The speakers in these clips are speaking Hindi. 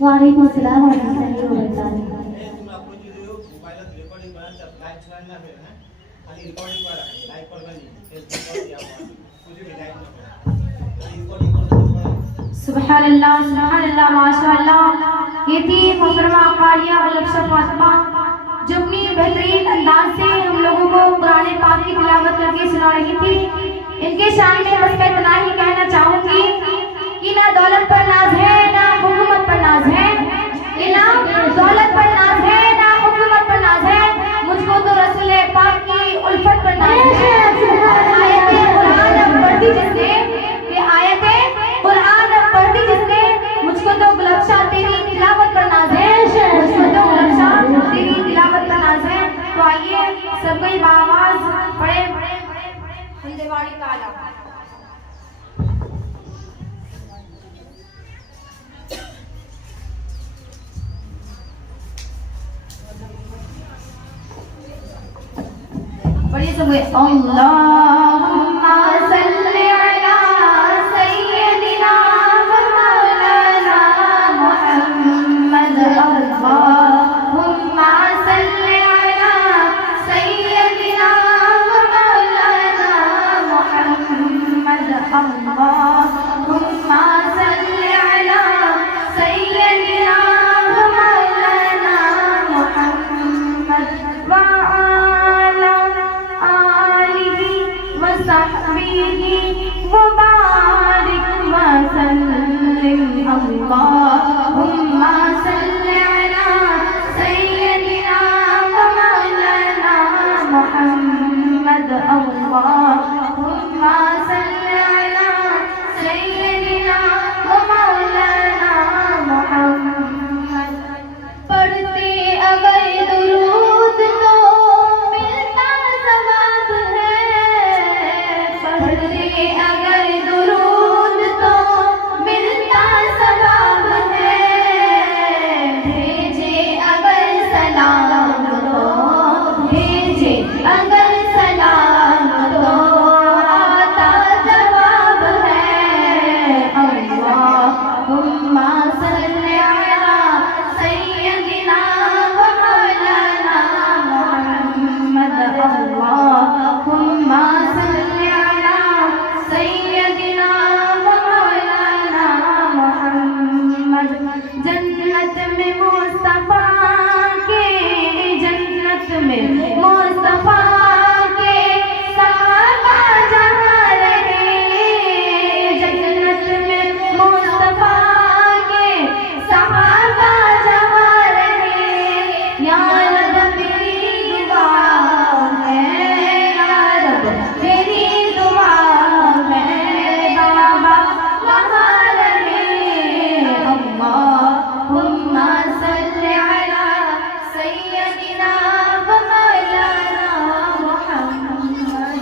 वालेकुम अस्सलाम व रहमतुल्लाहि व बरकातहू। सुभानअल्लाह सुभानअल्लाह माशाअल्लाह। ये थी मोहतरमा कालिया गुलशन फातिमा जो अपनी बेहतरीन अंदाज से हम लोगों को कुरान पाक की तिलावत करके सुना रही थी। इनके शान में बस मैं इतना ही कहना चाहूंगी कि ना दौलत पर नाज है ना हुकूमत पर नाज है, ना दौलत पर नाज है ना हुकूमत पर नाज है, मुझको तो रसूल पाक की उल्फत पर नाज है। आयते कुरान पढ़ती जिसने, ये आयते कुरान पढ़ती जिसने, मुझको तो गुलशन तेरी तिलावत पर नाज है, मुझको तो गुलशन तेरी तिलावत पर नाज है। तो आइए सब कोई बाआवाज पढ़े हिंदवाड़ी का आला। पढ़िए सब कोई। अल्लाहुम्मा सल्ली अला सय्यदिना व मौलाना मुहम्मद। अल्लाहुम्मा सल्ली अला सय्यदिना व मौलाना मुहम्मद। अल्लाहुम्मा सल्ली अला सय्यदिना व मौलाना मुहम्मद व अला आलिहि व सहबिहि व बारिक व सल्लिम। अल्लाहुम्मा सल्ली अला सय्यदिना व मौलाना मुहम्मद। अल्लाहुम्मा सल्ली अला सय्यदिना व मौलाना मुहम्मद। पढ़ते अगर दुरूद तो मिलता सवाब है, पढ़ते अगर दुरूद तो मिलता सवाब है, भेजे अगर सलाम तो, भेजे अगर सलाम तो आता जवाब है। अल्लाहुम्मा सल्ली अला सय्यदिना व मौलाना मुहम्मद। अल्लाहुम्मा सल्ली अला सय्यदिना व मौलाना मुहम्मद। जन्नत में मुस्तफा के, जन्नत में मुस्तफा के सहाबा जहाँ रहे, जन्नत में मुस्तफा के सहाबा जहाँ रहे। या रब मेरी दुआ है, या रब मेरी दुआ है, बाबा वहाँ रहे। अल्लाहुम्मा सल्ली अला सय्यदिना व मौलाना मुहम्मद।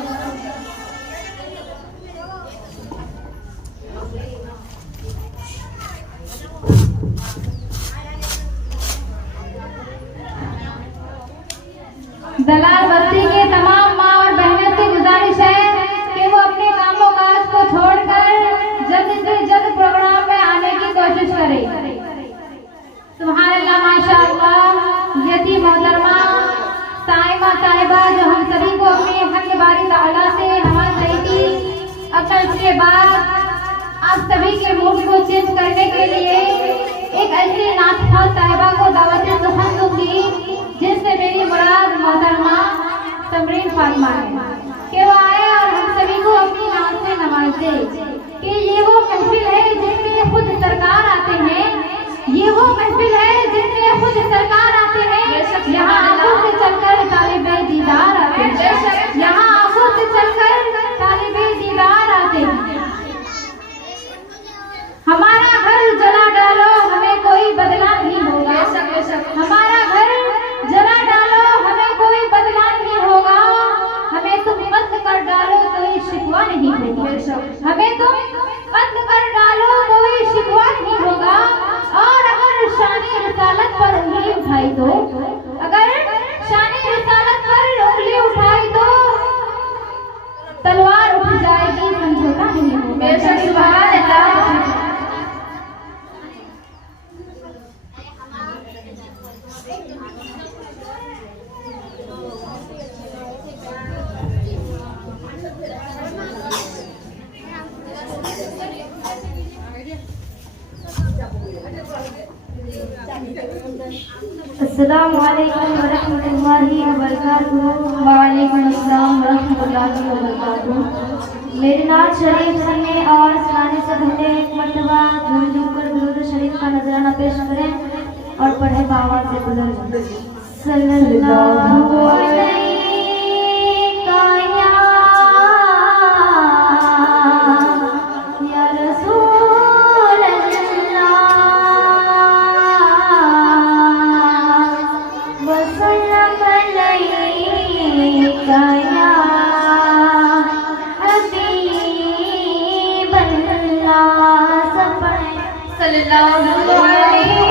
दलाल बस्ती के तमाम माँ और बहनों से गुजारिश है कि वो अपने कामों काज को छोड़कर जल्द से जल्द प्रोग्राम में आने की कोशिश करें। सुभानअल्लाह माशाअल्लाह। यती मोहतरमा साइमा साहिबा जो हम सभी को अपने हक बारी ताला से नवाज रही थी, अब इसके बाद आप सभी के मूड को चेंज करने के लिए एक ऐसी नाथखा साहिबा को दावत सुखन दूंगी जिससे मेरी मुराद मोहतरमा समरीन फातिमा अस्सलामु अलैकुम वरहमतुल्लाहि वबरकातुहू। वालेकुम अस्सलाम वरहमतुल्लाहि वबरकातुहू। मेरे नाथ शरीफ सुनने और सुनाने से पहले एक मर्तबा झूम झूम कर दुरूद शरीफ का नजराना पेश करें और पढ़े बाबा से बुलंद सल्लल्लाहु अलैहि या रसूल अल्लाह वसल्लम अलैका या हबीब अल्लाह सल्लल्लाहु अलैहि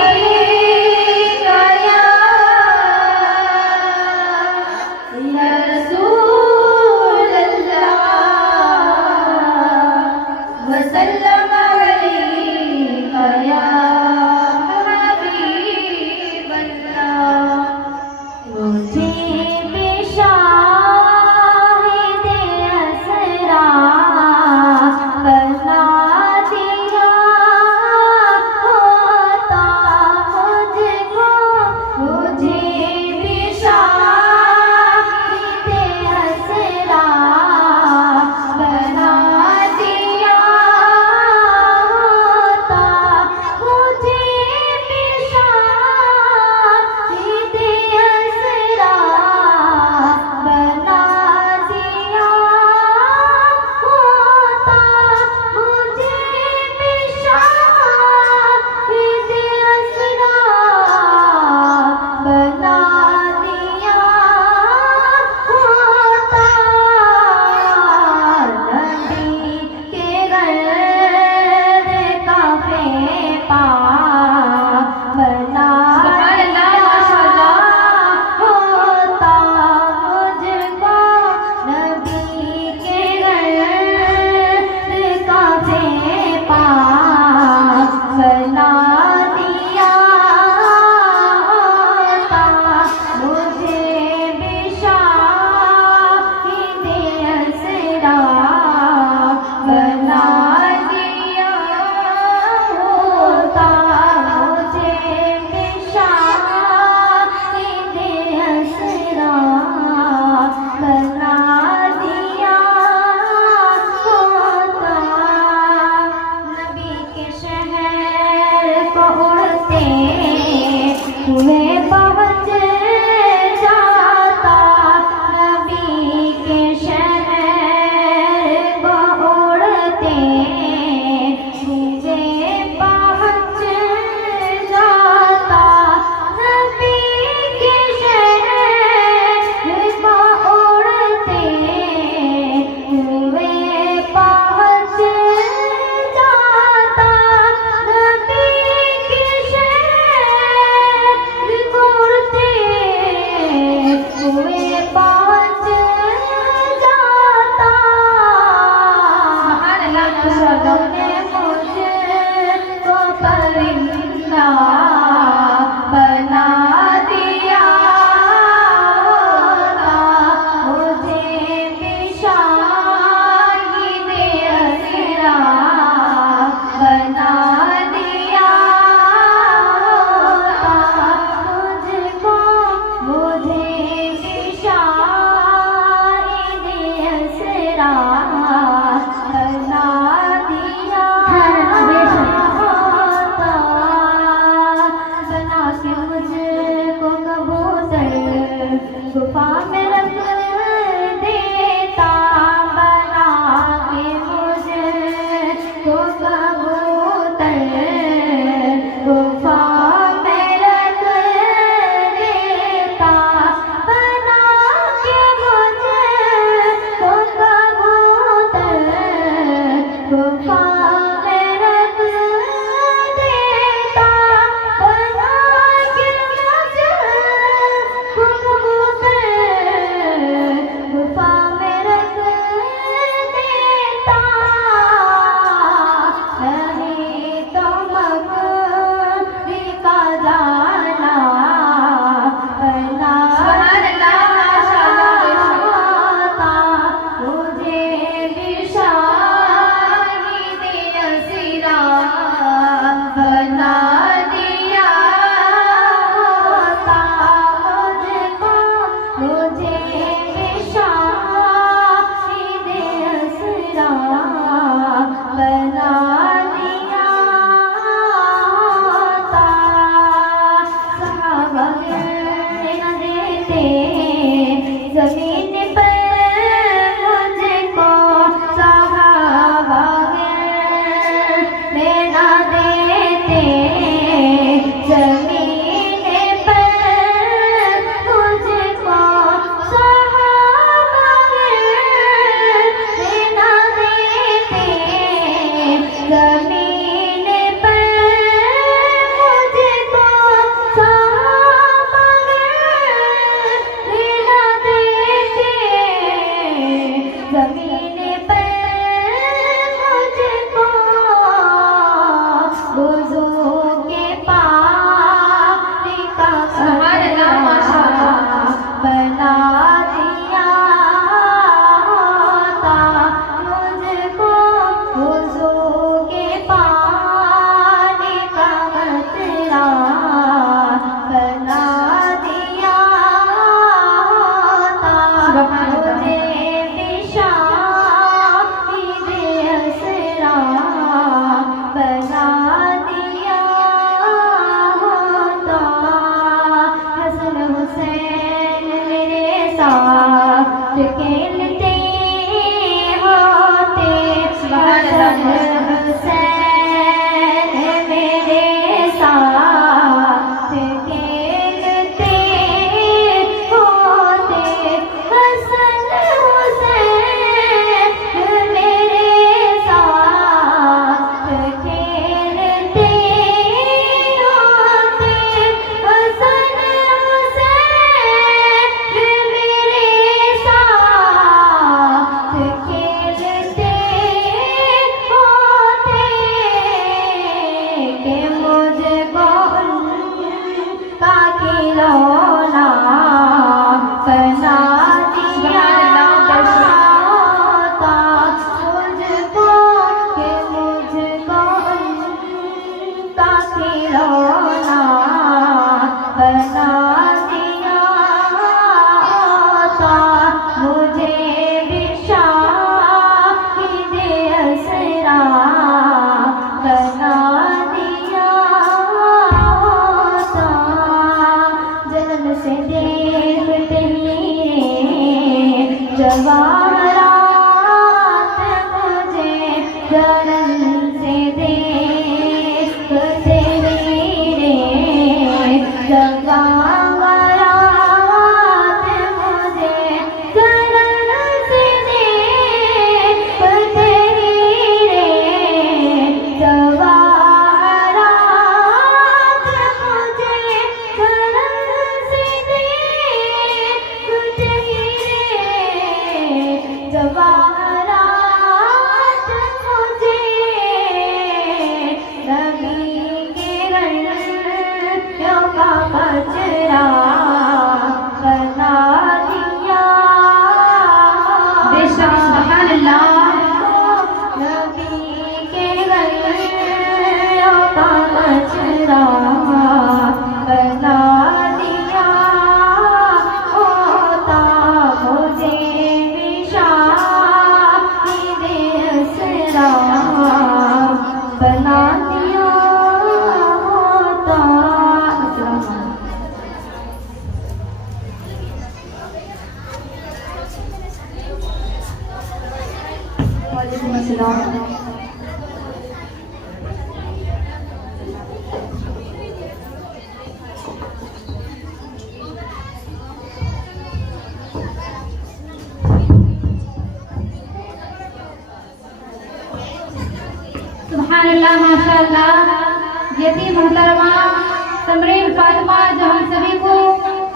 न देते जमीन पर मुझको सहाबा न देते जमीन पर मुझको सहाबा न देते जमीन पर मुझको सहाबा न देते जमीन पर मुझको बुज़ू के पानी का बना दिया होता मुझको बुज़ू के पानी का कतरा बना दिया होता मुझे असरा बना दिया होता हसन हुसैन मेरे साथ खेलते होते हसन हुसैन मेरे साथ खेलते होते हसन हुसैन मेरे साथ खेलते होते हसन हुसैन मेरे साथ खेलते होते कि मुझको उनका खिलौना बना दिया होता मुझको कि मुझको उनका खिलौना बना दिया होता मुझे भी शाहिद असरा बना दिया होता जन्म से देखते ही जवाहरात मुझे जन्म से देखते हीरे जवाहरात मुझे जन्म से देखते हीरे जवाहरात मुझे जन्म से देखते हीरे जवाहरात मुझे नबी के रंगों का कचरा बना दिया बेशक सुभान अल्लाह नबी के रंगों का कचरा बना दिया होता मुझे भी शाहिद असरा बना दिया होता वालेकुम अस्सलाम सुभान अल्लाह माशाअल्लाह। यतीम मोहतरमा तमरीन फातिमा जो हम सभी को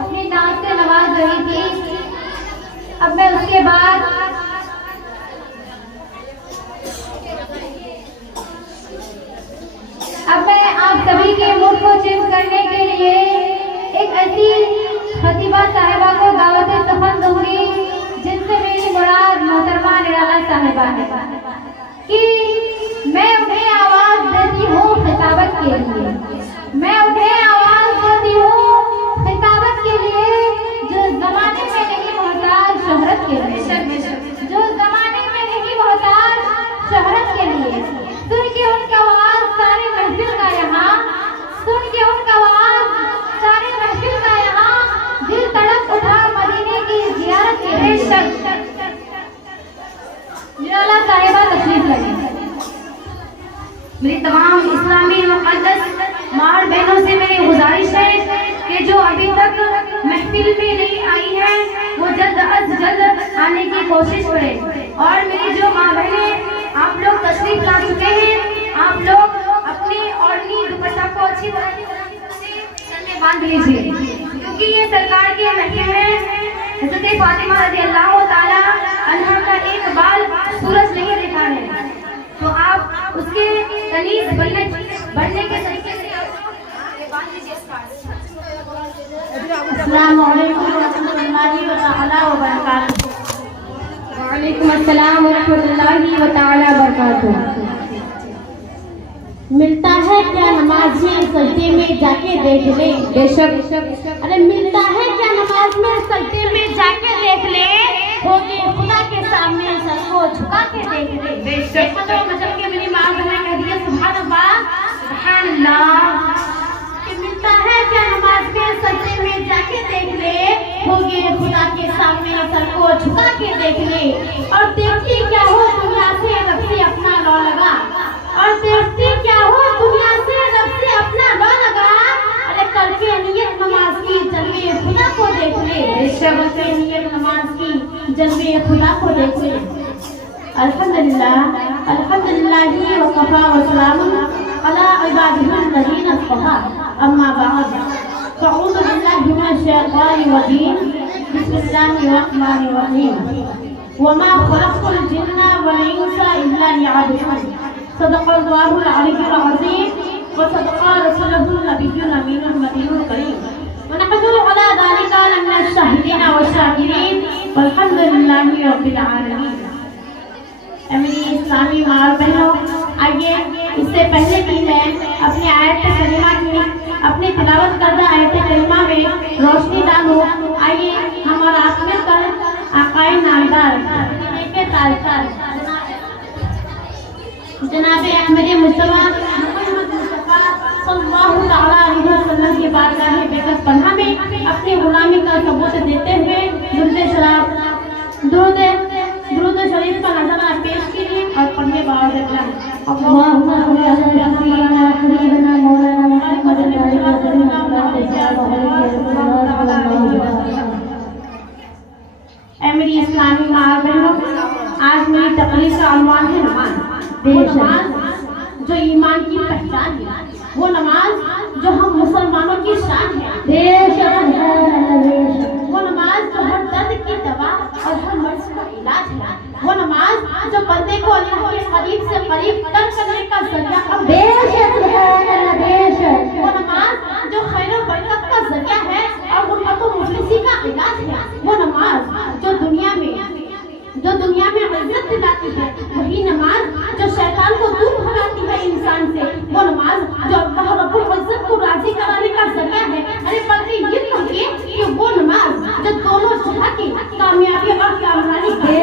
अपनी नाम से नवाज रही थी, अब मैं उसके बाद आप सभी के मूड को चेंज करने के लिए एक ऐसी खतीबा साहिबा को दावत सफर दूंगी जिनसे मेरी मुराद मोहतरमा निराला साहिबा है कि मैं उन्हें आवाज देती हूँ खिताबत के लिए, मैं उन्हें आवाज देती हूँ खिताबत के लिए जो जमाने में नहीं मोहताज शोहरत के लिए, जो जमाने में नहीं मोहताज शोहरत के लिए। सुन के उनका आवाज सारे महफिल का यहाँ, सुन के उनका आवाज सारे महफिल का तमाम इस्लामी मुक़द्दस माँ बहनों से मेरी गुजारिश है कि जो अभी तक महफिल में नहीं आई है वो जल्द अज जल्द आने की कोशिश करें। और मेरी जो माँ बहनें आप लोग तशरीफ ला चुके हैं, आप लोग अपनी ओढ़नी दुपट्टा को अच्छी तरह से सर में बांध लीजिए, क्योंकि ये सरकार की महफिल है। हज़रत फातिमा रज़ियल्लाहु ताला अन्हा का एक बाल सूरज नहीं देखा है, तो आप उसके कनीज बनने के तरीके से बांध लीजिए। अस्सलाम वालेकुम रहमतुल्लाहि व तआला व बरकातहू। वालेकुम अस्सलाम व रहमतुल्लाहि व तआला व बरकातहू। मिलता है क्या नमाज में सजदे में जाके देख ले। बेशक। अरे मिलता है क्या नमाज में सजदे में जाके देख ले, होके खुदा के सामने सर को झुका के देख ले। बेशक। मतलब कि मेरी माँ बहन कह दिया सुभान अल्लाह सुभान अल्लाह। कि मिलता है क्या नमाज में सजदे में जाके देख ले, होके खुदा के सामने सर को झुका के देख ले। और देखती क्या हो दुनिया से रब से अपना लौ लगा, और देखती क्या हो दुनिया से रब से अपना लौ लगा। अरे करके नियत नमाज की जलवे खुदा को देख ले। करके नियत नमाज की जलवे खुदा को देख ले। अल्हम्दुलिल्लाह अल्हम्दुलिल्लाह व कफा व सलामुन अला इबादिहिल्लज़ीना इस्तफ़ा। अम्मा बाद फ़अऊज़ु बिल्लाहि मिनश शैतानिर रजीम। बिस्मिल्लाहिर रहमानिर रहीम। वमा खलक़तुल जिन्ना वल इंसा इल्ला लियअबुदून। सदक़ल्लाहुल अलीयुल अज़ीम व सदक़ा रसूलुहुन नबियुल अमीनुल मतीनुल करीम। व नहनु अला ज़ालिका लमिनश शाहिदीन व शाकिरीन वल्हम्दुलिल्लाहि रब्बिल आलमीन। मेरी इस्लामी माँ बहनों, आइए इससे पहले कि मैं अपने आयत करीमा की अपनी तिलावत करदा आयत करीमा में रोशनी डालूं, आइए हमारा आप मिलकर आकाए नामदार के ताजदार जनाबे अहमद मुस्तफा सल्लल्लाहु अलैहि वसल्लम की बारगाह बेकत पनाह में अपनी गुलामी का सबूत देते हुए दुरूद शरीफ का नज़ारा पेश कीजिए और पढ़ने बाद अल्लाहुम्मा सल्ली अला सय्यिदना मौलाना मुहम्मद मेरी इस्लामी माँ बहनों, आज मेरी तकरीर का अनवान है नमाज। वो नमाज जो ईमान की पहचान है, वो नमाज जो हम मुसलमानों की शान है। वो नमाज जो हर दर्द की दवा और हर मर्ज का इलाज है। वो नमाज जो बंदे को अल्लाह के करीब से करीब कर करने का जरिया है। वो नमाज जो खैर और बरकत का जरिया है और गुर्बत और मुफलिसी का इलाज है। वो नमाज जो दुनिया में इज्जत दिलाती है, वही नमाज जो शैतान को दूर भगाती है इंसान से। वो नमाज जो अल्लाह रब्बुल इज्जत को राजी कराने का जरिया है। अरे बल्कि ये कहिए कि वो नमाज जो दोनों जहां की कामयाबी और कामरानी है।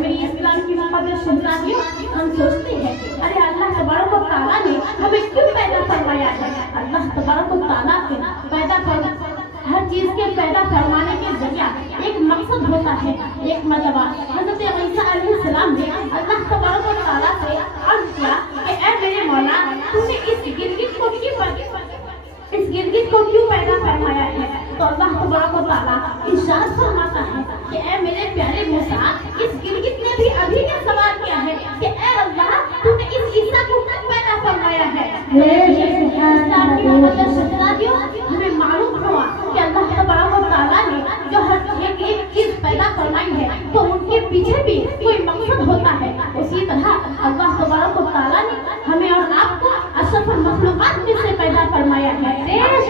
मेरी इस्लाम की मुक़द्दस शहज़ादियों, हम सोचते हैं अरे अल्लाह तबारक व तआला ने हमें क्यों पैदा फरमाया है। अल्लाह तबारक व तआला के हर चीज के पैदा फरमाने के जरिया एक मकसद होता है, एक मर्तबा हज़रत ईसा अलैहिस्सलाम ने अल्लाह तबारक व तआला से अर्ज़ किया कि ऐ मेरे मौला, तूने इस गिरगिट को क्यों पैदा फरमाया है। तो अल्लाह तबारक व तआला इरशाद फरमाता है कि ऐ मेरे प्यारे मूसा, इस गिरगिट ने भी अभी ने सवाल किया है कि ऐ अल्लाह, तूने इस ईसा को क्यों पैदा फरमाया है। हमें मालूम हुआ कि अल्लाह तबारक व तआला ने जो हर एक चीज पैदा फरमाई है तो उनके पीछे भी कोई मकसद होता है। उसी तरह अल्लाह तबारक व तआला ने हमें और आपको अशरफुल मखलूकात में से पैदा फरमाया है। और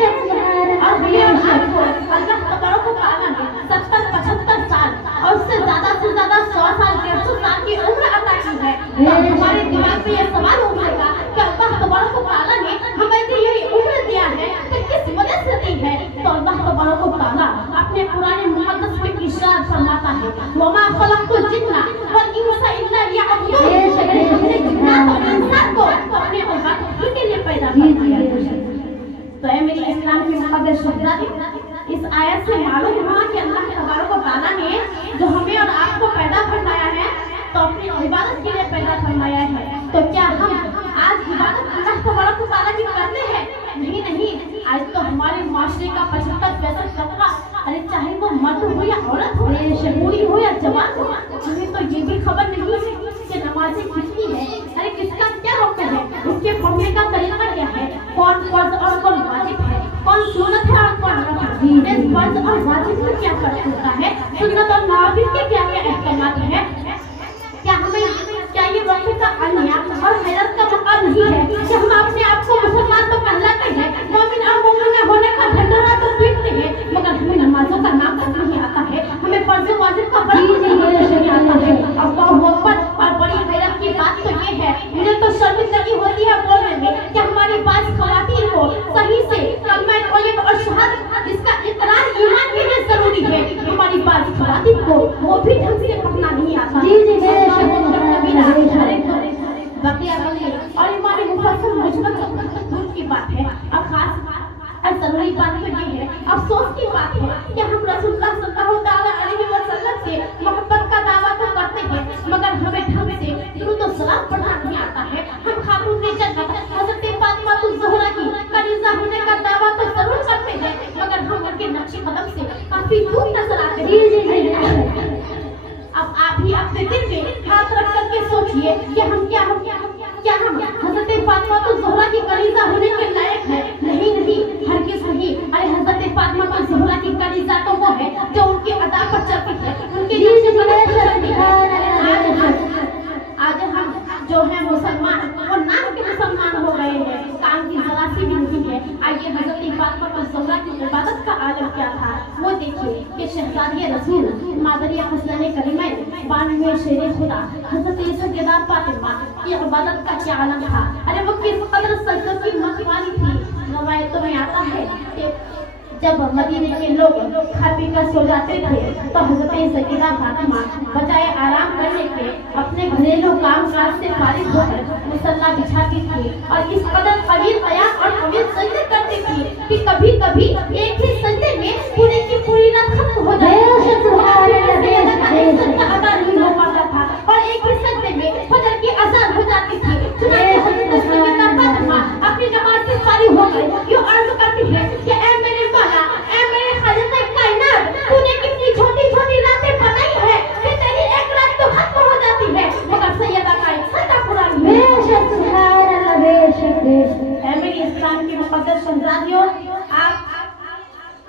हमें और आपको अल्लाह तबारक व तआला ने 70-75 साल और उससे ज्यादा 100 साल 150 साल की उम्र अता की है। तो हमारे दिमाग में यह सवाल उठेगा कि अल्लाह तबारक व तआला ने हमें जो यही उम्र दिया है तो किस वजह से दी है। तो अल्लाह तबारक व तआला अपने कुरान मुक़द्दस में इरशाद फरमाता है, वमा खलक़तुल जिन्ना वल इंसा इल्ला लियअबुदून। हमने जिन्नात और इंसान को अपने इबादत के लिए पैदा किया है। तो ऐ मेरी इस्लाम की मुक़द्दस शहज़ादी, इस आयत से मालूम हुआ कि अल्लाह तबारक व तआला ने जो हमें और आपको पैदा फरमाया है तो अपनी इबादत के लिए पैदा फरमाया है। तो क्या हम आज इबादत अल्लाह तबारक व तआला की करते हैं? नहीं नहीं, आज तो हमारे माशरे का 75% तबका, अरे चाहे वो मर्द हो या औरत हो, बूढ़ी हो या जवान हो, हमें तो ये भी खबर नहीं है कि नमाजें कितनी है, अरे किसका क्या वक्त है, उसके पढ़ने का तरीका क्या है, कौन फर्ज और कौन वाजिब है, कौन सुन्नत है और कौन नफल है, इस फर्ज और वाजिब में क्या फर्क होता है, सुन्नत और नवाफिल के क्या क्या अहकामात है, क्या ये वक्त का अन्य और हैरत का मकाम नहीं है कि हम अपने आप को मुसलमान तो कहलाते हैं, मोमिन और मोमिना होने का ढंढोरा तो पीटते हैं, मगर हमें नमाजों का नाम तक नहीं आता है, हमें फर्ज वाजिब का नहीं आता है। अल्लाहु अकबर। और बड़ी हैरत की बात तो ये है, मुझे तो शर्मिंदगी होती है बोलने में कि हमारी बात खवातीन को सही से कलमा तौहीद और शहादत जिसका इकरार ईमान के लिए जरूरी है, हमारी बात खवातीन को वो भी ढंग से पढ़ना नहीं आता। और हमारे मुफस्सिर मुजमल दूर की बात है, और खास जरूरी बात तो ये है, अफसोस की बात है कि हम रसूलुल्लाह सल्लल्लाहु अलैहि वसल्लम से मोहब्बत का दावा तो करते हैं, मगर हमें ढंग से दुरूद और सलाम पढ़ना नहीं आता है। हम खातून जन्नत हज़रत फातिमा ज़हरा की कनीज़ा होने का दावा तो जरूर करते हैं, मगर हम उनके नक्शे कदम से काफी दूर नजर आते हैं। अब आप ही अपने दिल में हाथ रख करके सोचिए कि हम हज़रत फातिमा ज़हरा की कनीज़ा होने के लायक है? नहीं नहीं, हरगिज़ नहीं। अरे हज़रत फातिमा ज़हरा की कनीज़ा तो वो है जो उनकी अदा पर चलती है, उनके नक्शे कदम पर चलती है। आज हम जो है मुसलमान, वो नाम के मुसलमान हो गए हैं, काम की जरासी भी नहीं है। आइए हज़रत फातिमा ज़हरा की इबादत का आलम क्या था वो देखिए कि शहज़ादी रसूल मादरिया हसनैन करीमैन 92 शेर खुदा हज़रत सैयदा फातिमा की इबादत का क्या आलम था। अरे वो किस कदर सजदों की मखवाली थी। रवायतों में आता है कि जब मदीने के लोग खा पी कर सो जाते थे तो हज़रत सैयदा फातिमा बजाय आराम करने के अपने घरेलू काम काज से फारिग होकर मुसल्ला बिछाती थी और इस कदर तवील क़याम और तवील सजदे करती थी कि कभी कभी एक ही सजदे में पूरी की पूरी रात खत्म हो जाती अदा नहीं हो पाता था और एक ही सजदे में फजर की अज़ान हो जाती थी। अपनी नमाज से फारिग हो गई यूं अर्ज़ करती है कि ऐ मेरे मौला, ऐ मेरे खालिक़ कायनात, तूने कितनी छोटी छोटी रातें बनाई है कि तेरी एक रात तो खत्म हो जाती है, मगर सैयदा का एक सदा पुरानी है। बेशक सुभान अल्लाह, बेशक बेशक। ऐ मेरी इस्लाम की मुक़द्दस शहज़ादियों,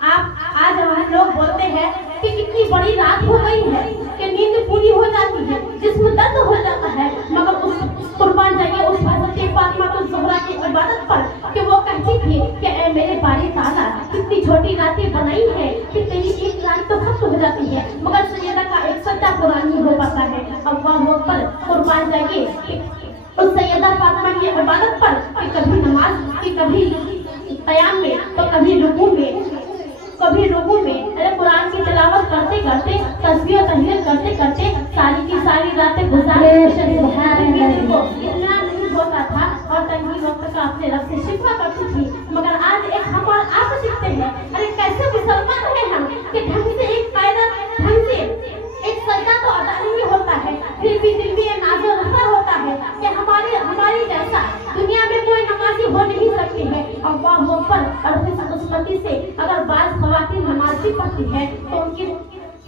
आप आज हम लोग बोलते हैं कि कितनी बड़ी रात हो गई है कि नींद पूरी हो जाती है, जिस्म दर्द हो जाता है, मगर उस कुर्बान जाइए उस हज़रत फातिमा ज़हरा की इबादत पर कि वो कहती थी कि ऐ मेरे बारी ताला, कितनी छोटी रातें बनाई है कि तेरी एक रात तो खत्म हो जाती है, मगर सैयदा का एक सच्चा पुरानी हो पाता है। अल्लाहु अकबर। कुर्बान जाइए उस सैयदा फातिमा की इबादत पर कि कभी नमाज, कि कभी क़याम में, तो कभी रुकू में, अरे कुरान की तिलावत करते करते, तस्बीह और तहलील करते करते सारी की सारी रातें गुजारे। इतना नहीं होता था और तंगी वक्त का अपने रब से शिकवा करती थी, मगर आज एक हम और आप सीखते हैं, अरे कैसे मुसलमान हैं हम कि ढंग से एक कायदा, ढंग से एक सजदा तो अदा नहीं होता है, फिर भी दिल में नाज़ो रखा होता है कि हमारी जैसा दुनिया में कोई नमाजी हो नहीं सकती है। अल्लाहु अकबर। और खुशकिस्मती से अगर बाज़ ख़वातीन नमाज भी पढ़ती है तो उनके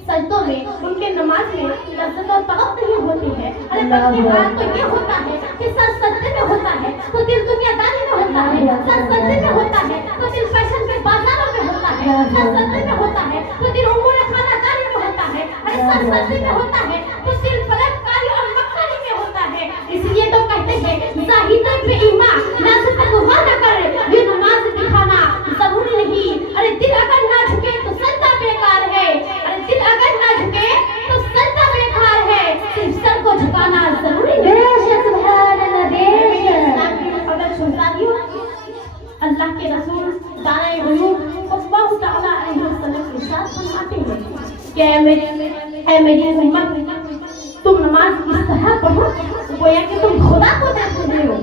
सजदों में, उनके नमाज में लज़्ज़त और तलब नहीं होती है। अरे बल्कि बात तो ये होता है कि सर सजदे में होता है तो दिल दुनियादारी में होता है, सर सजदे में होता है तो दिल फैशन के बाजारों में होता है, सर सजदे में होता है तो दिल उमूर खानादारी में होता है, अरे सर सजदे में होता है तो दिल फलककारी और मक्कारी में होता है। इसलिए तो कहते हैं ज़ाहिदन पे ईमान ना से तकवा न करे, ये नमाज दिखाना जरूरी नहीं। अरे दिल अगर ना झुके तो सजदा बेकार है, अरे दिल अगर ना झुके तो सजदा बेकार है, सिर्फ सर को झुकाना जरूरी है। बेशक सुभान अल्लाह, बेशक। अगर शहज़ादियों, अल्लाह के रसूल दाने गुयूब सल्लल्लाहु तआला अलैहि वसल्लम के साथ फरमाते हैं कि ऐ मेरी उम्मत, तुम नमाज इस तरह पढ़ो गोया कि तुम खुदा को देखते हो।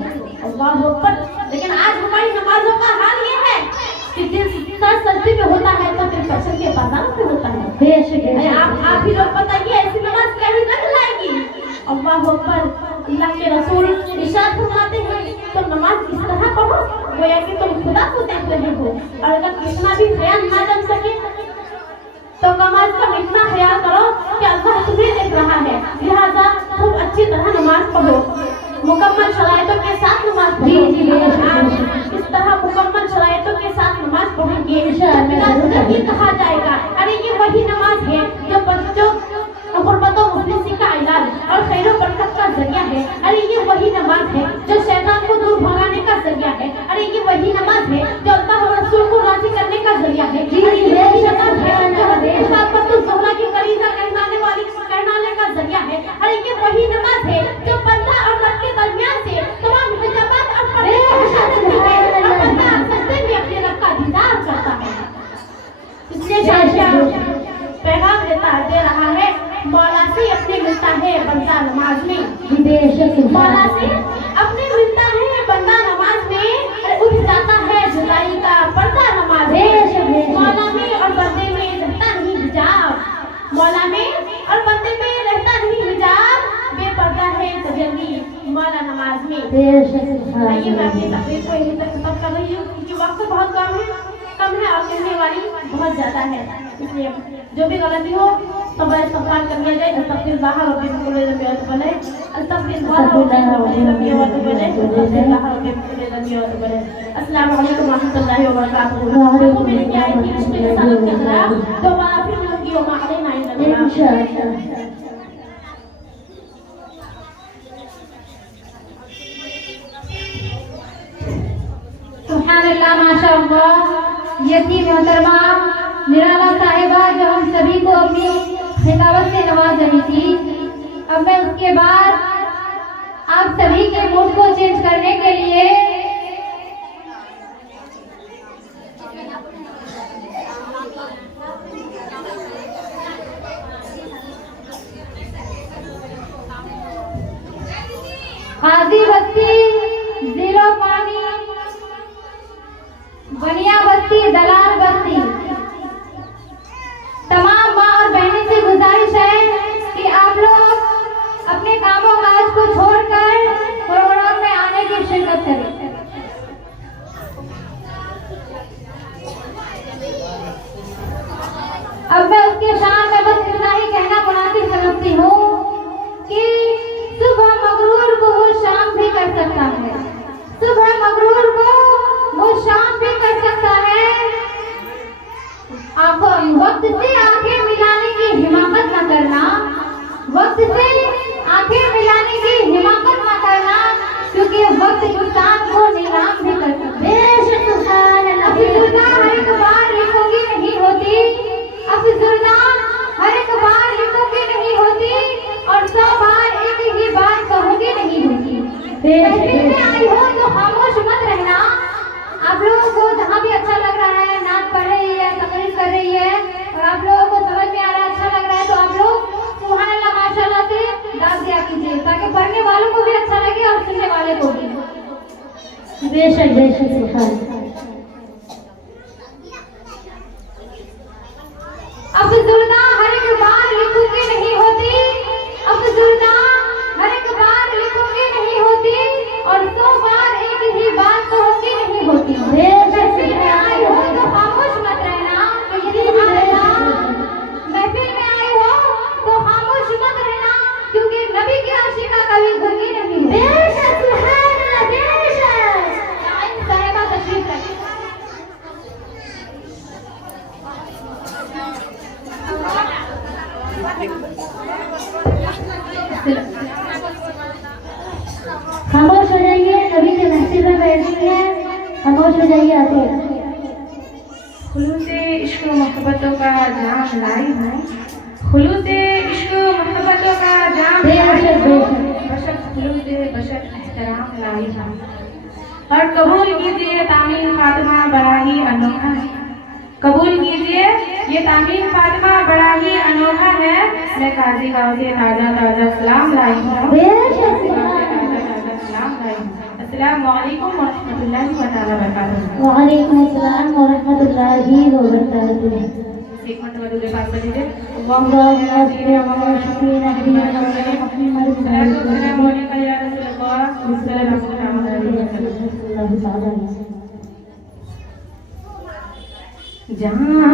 अल्लाहु अकबर। लेकिन आज हमारी नमाजों का हाल ये है कि दिल सर सजदे में होता है तो दिल फैशन के बाजारों में होता है। बेशक। आप ही लोग बताइए ऐसी नमाज कहीं रख लाएगी? अल्लाह अकबर। अल्लाह के रसूल इरशाद फरमाते हैं तो नमाज इस तरह पढ़ो गोया कि तुम खुदा को देख रहे हो। और अगर कितना भी ख्याल ना जम सके तो कम अज कम इतना ख्याल करो कि अल्लाह तुम्हें देख रहा है। लिहाजा खूब अच्छी तरह नमाज पढ़ो, मुकम्मल शराइतों के साथ नमाज पढ़ो। इस तरह मुकम्मल शराइतों के साथ नमाज पढ़ेंगे नहीं कहा जाएगा अरे ये वही नमाज है जो बच्चों गुर्बतों मुफलिसी का इलाज और खैर बरकत का जरिया है। अरे ये वही नमाज है जो शैतान को दूर भगाने का जरिया है। अरे ये वही नमाज है जो अल्लाह और रसूल को राजी करने का जरिया है। अरे ये वही नमाज है जो ज़ोहरा की कलीजा कहलाने का जरिया है। अरे ये वही नमाज है जो बंदा और रब के दरमियान से तमाम हिजाबात और पर्दे को हटा देती है और बंदा सजदे में अपने रब का दीदार करता है। इसलिए शायद पैगाम दे रहा है मौला से अपने मिलता है बंदा नमाज में। मौला से अपने मिलता है बंदा नमाज में, उठ जाता है जुदाई का पर्दा नमाज में। मौला में और बंदे में रहता नहीं हिजाब, मौला में और बंदे में रहता नहीं हिजाब, बेपर्दा है तजल्ली मौला नमाज में। आइए मैं अपनी तकरीर को यहीं तक खत्म कर रही हूँ क्योंकि वक्त बहुत कम है और कहने वाली बहुत ज्यादा है। इसलिए जो भी गलती हो सब इस्तग़फ़ार कर लिया जाए। अस्तग़फ़िरुल्लाह रब्बी मिन कुल्ली ज़ंबिन व अतूबु इलैह। अस्तग़फ़िरुल्लाह रब्बी मिन कुल्ली ज़ंबिन व अतूबु इलैह। अस्तग़फ़िरुल्लाह रब्बी मिन कुल्ली ज़ंबिन व अतूबु इलैह। अस्सलामु अलैकुम व रहमतुल्लाहि व बरकातुहू। तो मेरे क्या है कि इसमें सलाम के खिलाफ दोबारा फिर मिलूंगी और माक़ले ना इंशाअल्लाह। सुभानअल्लाह, माशाअल्लाह। ये थी मोहतरमा निराला साहिबा जो हम सभी को अपनी खिताबत से नवाज रही थी। अब मैं उसके बाद आप सभी के मूड को चेंज करने के लिए हाजी बस्ती, जिलो पानी, बनिया बस्ती, दलाल बस्ती, तमाम माँ और बहनों से गुजारिश है कि आप लोग अपने कामों काज को छोड़कर प्रोग्राम में आने की शिरकत करें। अब मैं उसके शान में बस इतना ही कहना मुनासिब समझती हूँ कि सुबह मगरूर को वो शाम भी कर सकता है, सुबह मगरूर को वो शाम भी कर सकता है। वक्त से आंखें मिलाने की हिम्मत न करना, वक्त से आंखें मिलाने की हिम्मत न करना, क्योंकि वक्त इंसान को नीलाम भी कर सकता है। अफसुर्दा हर एक बार लिखोगी नहीं होती, अफसुर्दा हर एक बार लिखोगी नहीं होती और 100 बार एक ही बात कहोगी नहीं होती। महफिल में आई हो तो खामोश मत रहना। आप लोगों को जहाँ भी अच्छा लग रहा है, नाच पढ़ रही है, तकरीर कर रही है और आप लोगों को समझ में आ रहा है, अच्छा लग रहा है, तो आप लोग सुभानअल्लाह माशाअल्लाह से डाल दिया कीजिए ताकि पढ़ने वालों को भी अच्छा लगे और सुनने वाले को भी। बेशक बेशक सुभान। अफसुर्दा हर एक बार लिखोगे नहीं होती, अफसुर्दा हर एक बार लिखोगे नहीं होती और 100 बार एक ही बात कहोगे नहीं होती। महफिल में आई हो तो खामोश मत रहना, महफिल में आई हो तो खामोश मत रहना, क्योंकि नबी की आशिका कभी गूंगी नहीं होती। साहिबा तशरीफ रखें। खामोश हो जाइए, नबी के महफिल में बैठी है, खामोश हो जाइए। आते खुलूसे इश्क मोहब्बतों का जाम लाई हूँ, खुलूसे इश्क मोहब्बतों का जाम बशर खुलूसे बशर एहतराम लाई हूँ। और कबूल कीजिए तामीन फातिमा बड़ा ही अनोखा है, कबूल कीजिए ये तामीन फातिमा बड़ा ही अनोखा है। मैं काजी गाँव से ताजा ताजा सलाम लाई हूँ। अस्सलामु अलैकुम व रहमतुल्लाहि व बरकातुहू। वालेकुम अस्सलाम व रहमतुल्लाहि व बरकातुहू। एक मरतबा दुरूद पाक पढ़ लीजिए। जानते हैं मुस्तफा क्या चाहिए, जानते हैं मुस्तफा क्या चाहिए, कि जानते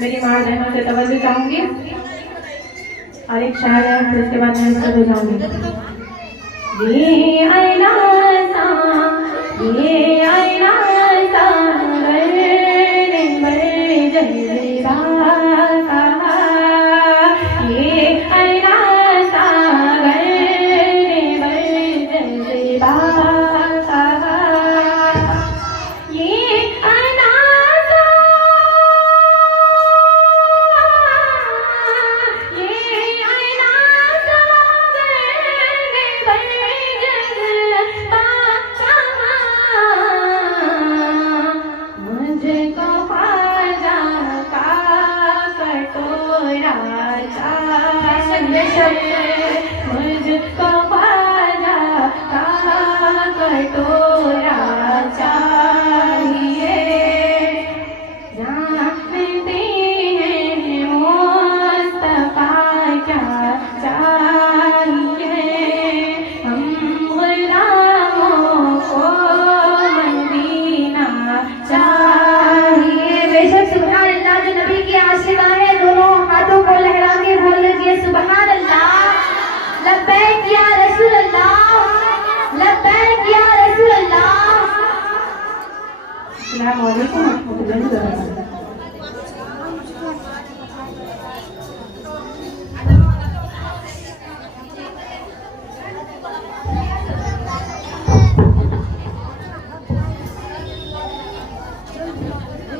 मेरी माँ बहनों से तवज्जो चाहूंगी और एक शायर है, फिर उसके बाद मैं इसको बुझाऊंगी। ये आईना सा जलवा कहा, ये आईना सा जलवा कहा, ये आईना मुझको ख्वाजा का कटोरा चाहिए, जानते हैं मुस्तफा क्या चाहिए, हम गुलामों को मदीना चाहिए। बेशक सुभान अल्लाह, जो नबी की आशिका है, दोनों हाथों को लहरा के बोल लीजिए सुभान अल्लाह, लब्बैक या रसूल अल्लाह, लब्बैक या रसूल अल्लाह। अस्सलामु अलैकुम व रहमतुल्लाहि व बरकातहू।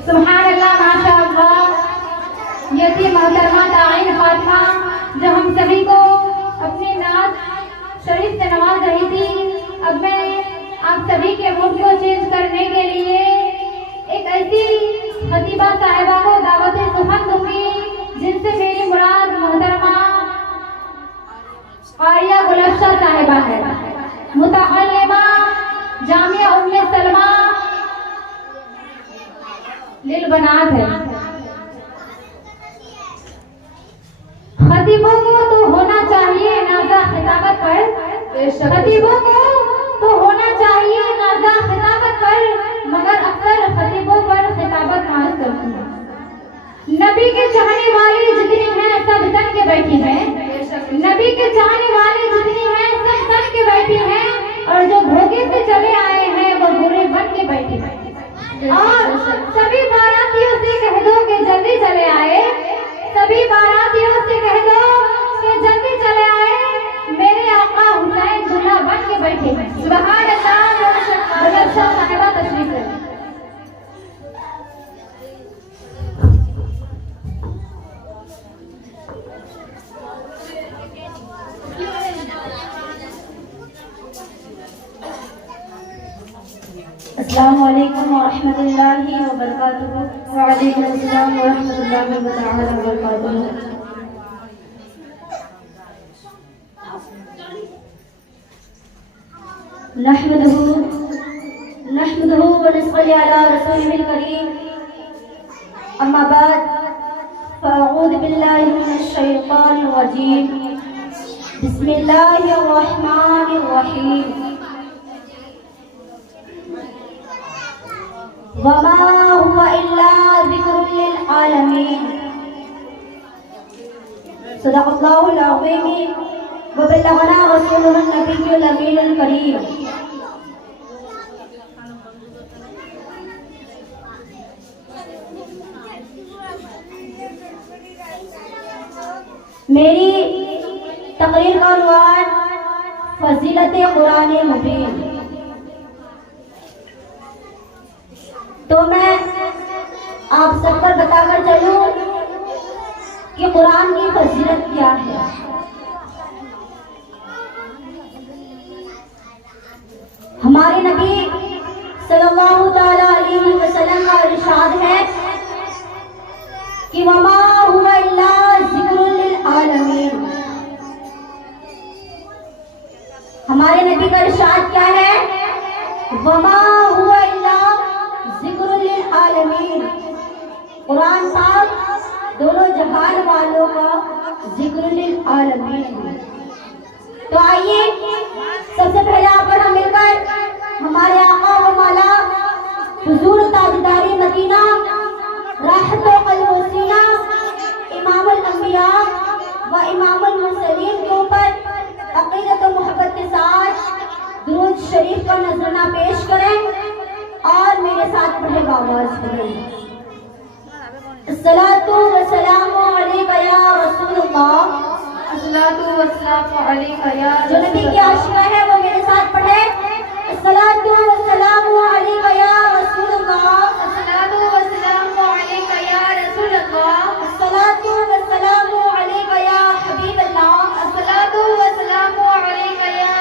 सुभान अल्लाह, माशाअल्लाह। ये थी मोहतरमा ताईन फातिमा, जो हम सभी को अपने नात शरीफ से नवाज रही थी। अब मैं आप सभी शादी के मूड को चेंज करने के लिए एक ऐसी खतीबा साहिबा को दावत सुखन दूंगी जिनसे मेरी मुराद मोहतरमा आरिया गुलफ्शा साहिबा है, मुतअल्लिमा जामिया उम्मे सलमा लिलबनात है। खतीबों को तो होना चाहिए नाज़ा खिताबत पर, खतीबों को तो होना चाहिए नाज़ा खिताबत पर, मगर अक्सर खतीबों पर खिताबत नाज करती है। नबी के चाहने वाली जितनी हैं सब तन के बैठी हैं, नबी के चाहने वाली जितनी हैं सब तन के बैठी हैं, और जो धोखे से चले आए हैं वो बुरे बन के बैठे हैं। और सभी बारातियों से कह दो कि जल्दी चले आए, सभी बारातियों से कह दो कि जल्दी चले आए, मेरे आका हुसैन दूल्हा बन के बैठे हैं। सुभान अल्लाह। गुलफ्शा साहिबा तशरीफ रखें। अस्सलाम वालेकुम व रहमतुल्लाहि व बरकातुहू। व अलैकुम अस्सलाम व रहमतुल्लाहि व बरकातुहू। नहमदुहू व नसल्ली अला रसूलिहिल करीम। अम्मा बाद फ़अऊज़ु बिल्लाहि मिनश शैतानिर रजीम। बिस्मिल्लाहिर रहमानिर रहीम। वमा हुवा इल्ला ज़िक्रुल लिल आलमीन। सदक़ल्लाहुल अज़ीम व बल्लगना रसूलुहुन नबियुल अमीनुल करीम। मेरी तकरीर का उन्वान फजीलत कुरान मुबीन। तो मैं आप सब पर बताकर चलूं कि कुरान की फजीलत क्या है। हमारे नबी सल्लल्लाहु तआला अलैहि वसल्लम का इरशाद है कि वमा हुवा इल्ला ज़िक्रुल लिल आलमीन। हमारे नबी का इरशाद क्या है? वमा हुवा इल्ला ज़िक्रुल लिल आलमीन। कुरान पाक दोनों जहान वालों का ज़िक्रुल लिल आलमीन। तो आइए सबसे पहले यहाँ पर हम मिलकर हमारे आका व मौला हुजूर ताजदारी मदीना राहतो क़ल्ब सीना इमामुल अंबिया व इमामुल मुरसलीन के ऊपर अक़ीदत व मोहब्बत के साथ दुरूद शरीफ का नजराना पेश करें और मेरे साथ पढ़े आवाज करें। अस्सलातु वस्सलामु अलैका या रसूलल्लाह। अस्सलातु वस्सलामु अलैका या रसूलल्लाह। जो नबी की आशिका है वो मेरे साथ पढ़े। अस्सलातु वस्सलामु अलैका या रसूलल्लाह। अस्सलातु वस्सलामु अलैका या रसूलल्लाह। अस्सलातु वस्सलामु अलैका या हबीबल्लाह। अस्सलातु वस्सलामु अलैका या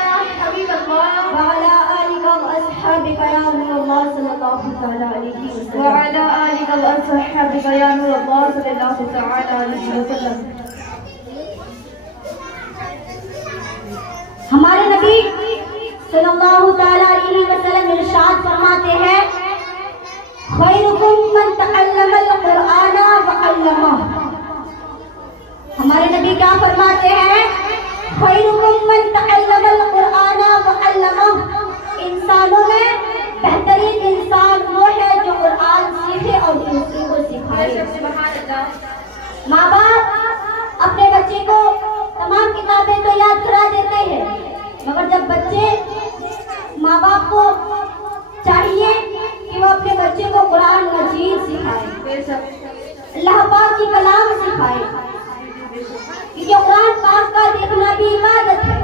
हबीबल्लाह। व अला आलिका व अस्हाबिका या नूरल्लाह सल्लल्लाहु तआला अलैहि वसल्लम। व अला आलिका व अस्हाबिका या नूरल्लाह सल्लल्लाहु तआला अलैहि वसल्लम। हमारे नबी सल्लल्लाहु तआला अलैहि वसल्लम इरशाद फरमाते हैं, खैरुकुम मन तअल्लमल कुरआन व अल्लमह। हमारे नबी क्या फरमाते हैं? खैरुकुम मन तअल्लमल कुरआन व अल्लमह। इंसानों में बेहतरीन इंसान वो है जो कुरान सीखे और दूसरों को सिखाए। माँ बाप अपने बच्चे को तमाम किताबें तो याद करा देते हैं, मगर जब बच्चे माँ बाप को चाहिए कि वो अपने बच्चे को कुरान मजीद सिखाए, अल्लाह पाक की कलाम सिखाए। क्योंकि कुरान पाक का देखना भी इबादत है,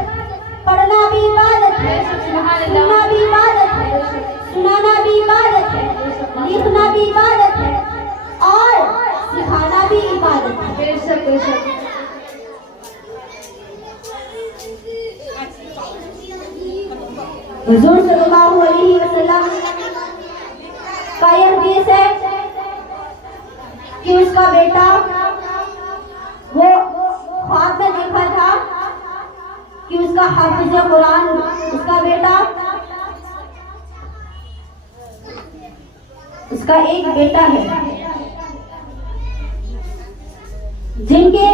पढ़ना भी इबादत है, सुनना भी इबादत है, सुनाना भी इबादत है, लिखना भी इबादत है और सिखाना भी इबादत है। हुजूर सल्लल्लाहु अलैहि वसल्लम उसका बेटा वो ख्वाब में देखा था कि उसका हाफिज कुरान, उसका बेटा, उसका एक बेटा है जिनके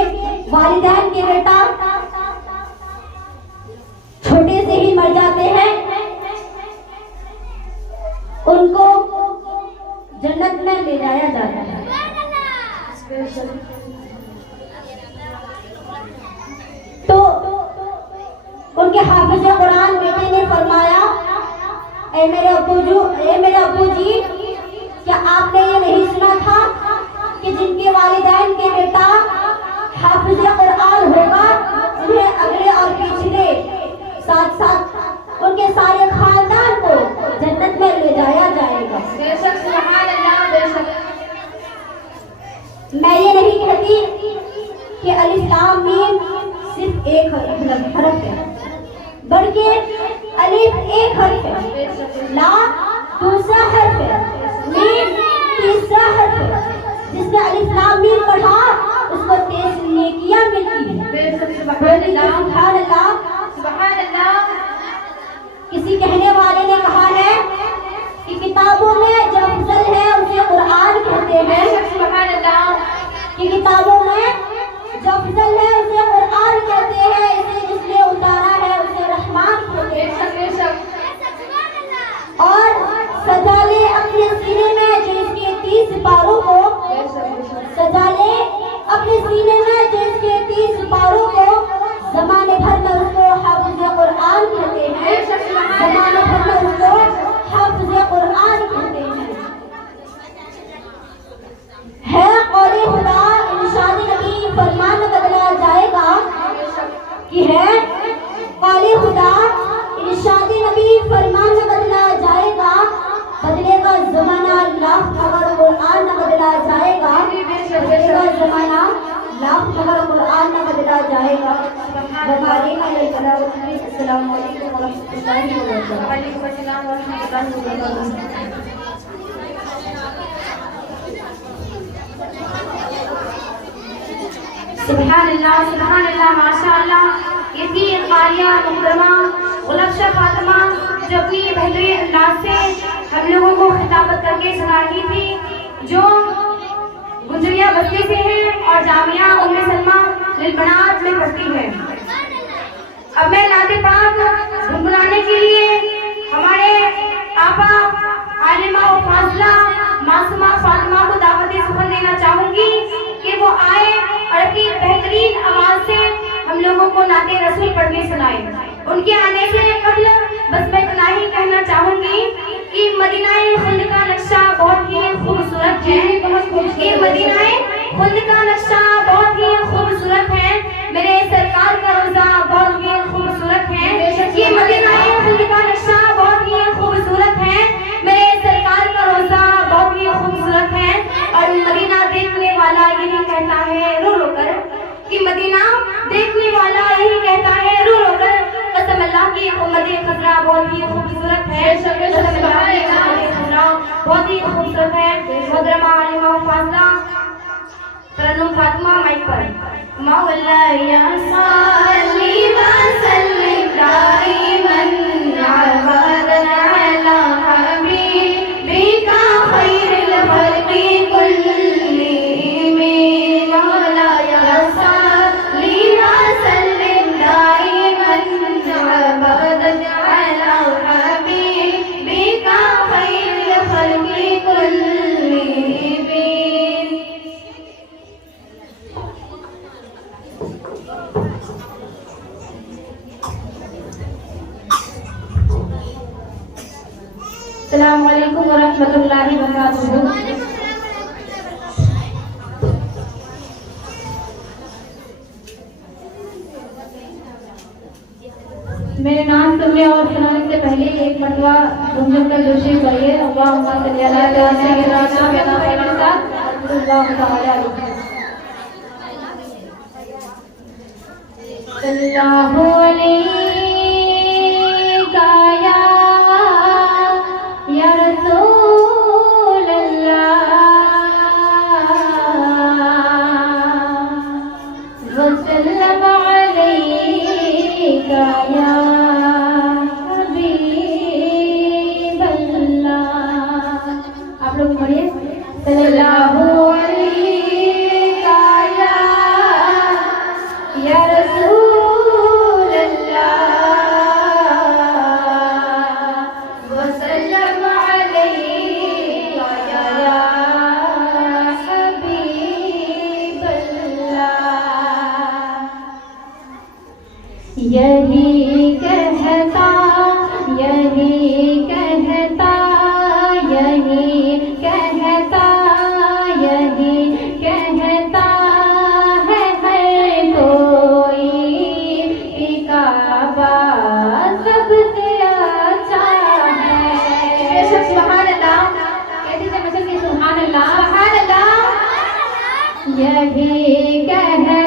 वालिदैन के बेटा छोटे से ही मर जाते हैं, उनको जन्नत में ले जाया जाता है। तो उनके हाफिज कुरान बेटे ने फरमाया, ए मेरे अब्बू जी, क्या आपने ये नहीं सुना था कि जिनके वालिदैन के बेटा हाफिज कुरान होगा उन्हें अगले और पिछले साथ साथ उनके सारे खानदान को जन्नत में ले जाया जाएगा। बेशक, सुभान अल्लाह, बेशक। मैं ये नहीं कहती कि अलिफ लाम मीम सिर्फ एक हरफ है, बल्कि अलिफ एक हर्फ है, ला दूसरा हर्फ है, मीम तीसरा हर्फ है। जिसने अलिफ लाम मीम पढ़ा उसको 23 नेकियां मिलती है। बेशक, सुभान अल्लाह, सुभान अल्लाह, सुभान अल्लाह। किसी कहने वाले ने कहा है कि किताबों में जो अफजल है उसे कुरान कहते हैं। बेशक, सुभान अल्लाह। कि किताबों में जो अफजल है उसे कुरान कहते हैं, इसे जिसने उतारा है उसे रहमान कहते हैं। बेशक, और सजा ले अपने सीने में जो इसके 30 सिपारों को, सजा ले अपने सीने में जो इसके 30 सिपारों को, जमाने भर में उसको हाफिज कुरान कहते हैं, जमाने भर में उसको हाफिज कुरान कहते हैं। है कौले खुदा इरशाद नबी फरमान बदला जाएगा, कि है कौले खुदा इरशाद नबी फरमान बदला जाएगा, बदलेगा जमाना लाख मगर कुरान न बदला जाएगा, बदलेगा जमाना लाख मगर कुरान न बदला जाएगा। अस्सलाम वालेकुम व रहमतुल्लाहि व बरकातहू। वालेकुम अस्सलाम व रहमतुल्लाहि व बरकातहू। सुभान अल्लाह, माशाअल्लाह। ये थी कारिया मुहतरमा गुलफ्शा फातिमा जो अपनी बेहतरीन अंदाज से हम लोगों को खिताबत करके सुना रही थी, जो गुजरिया बस्ती से है और जामिया उम्मे सलमा लिलबनात में पढ़ती है। अब मैं नाते पाक गुनगुनाने के लिए हमारे आपा आलिमा व फाजिला मासूमा फातिमा को दावत सुखन देना चाहूंगी कि वो आए और अपनी बेहतरीन आवाज से हम लोगों को नाते रसूल पढ़ के सुनाए। उनके आने से कबल बस मैं इतना ही कहना चाहूंगी कि मदीनाए खुल्द का नक्शा बहुत ही खूबसूरत है। कि मदीनाए खुल्द का नक्शा बहुत ही खूबसूरत है, मेरे सरकार का रोजा बहुत ही खूबसूरत है। कि मदीनाए खुल्द का नक्शा बहुत ही खूबसूरत है, मेरे सरकार का रोजा बहुत ही खूबसूरत है। और मदीना देखने वाला यही कहता है रो रो कर, कि मदीना देखने वाला यही कहता है रो रो कर, कसम अल्लाह की उम्मत खजरा बहुत ही खूबसूरत है, कसम अल्लाह की उम्मत खजरा बहुत ही खूबसूरत है। मोहतरमा आलिमा फाजिला तरन्नुम फातिमा माइक पर। मौला या सल्ली व सल्लिम दाइमन अबदन अला हबीबिका खैरिल खल्क़ि कुल्लिहिम। मौला या सल्ली व सल्लिम दाइमन अबदन अला हबीबिका खैरिल खल्क़ि कुल्लिहिम। अस्सलाम वालेकुम व रहमतुल्लाहि व बरकातहू। मेरे नाम सुनने और सुनाने से पहले एक मरतबा झुमझुम कर दुरूद पढ़िए। अल्लाहुम्मा सल्ली अला सय्यिदिना सल्लल्लाहु अलैहि या रसूल अल्लाह। लोग पढ़िए सल्लल्लाहु अलैहि या रसूल अल्लाह वसल्लम अलैका या हबीब अल्लाह। यही कहता यही कहता यही कहता यही कहता है कोई काबा सबसे अच्छा है। बेशक सुभान अल्लाह कहते थे मतलब कि सुभान अल्लाह यही कह